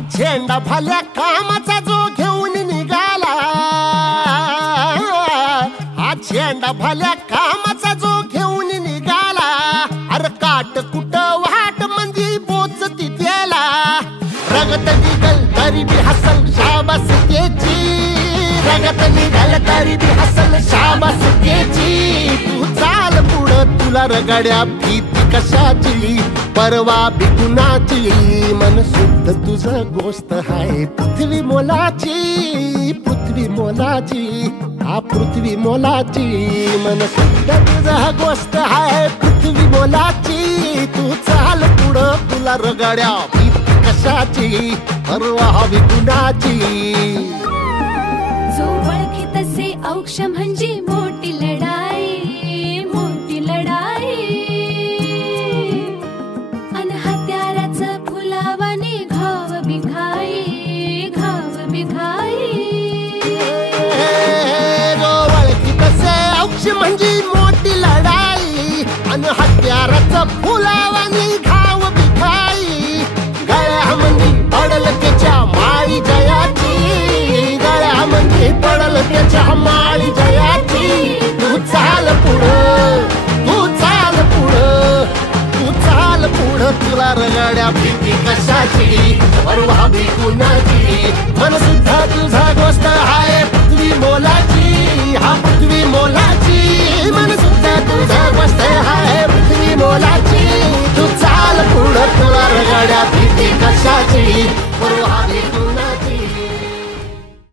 झेंडा भल्या कामाचा जो घेऊन निघाला, हा झेंडा भल्या कामाचा जो घेऊन निघाला, अरे काट कुट वाट म्हणजे बोचती त्याला, रगत निघल तरी बी हसल शाबास त्याची, रगत निघल तरी बी हसल शाबास त्याची, तू चाल पुढं तुला रगड्या भीती कशाची, परवा बी कुणाची, मन शुद्ध तुझं गोष्ट हाय पृथ्वी मोलाची, पृथ्वी मोलाची, हा पृथ्वी मोलाची, मन शुद्ध तुझं गोष्ट हाय पृथ्वी मोलाची, तू चाल पुढं तुला रगड्या भीती कशाची, परवा बी कुणाची. जो ओळखी तसे औक्ष म्हणजे मोठी लढाई, मोठी लढाई, अन हत्याराचं फुलावाने घाव बिघाई, घाव बिघाई. जो ओळखी तसे औक्ष म्हणजे मोठी लढाई, अन हत्याराचं फुलावाने घाव बिघाई, गळ्यामध्ये पडल त्याच्या माळी जयाची, गळ्यामध्ये पडल त्याच्या माळी जयाची, तू चाल पुढं, तू चाल पुढं, तू चाल पुढं तुला रगड्या भीती कशाची, परवा बी कुणाची, मन सुद्धा तुझा गोष्ट हाय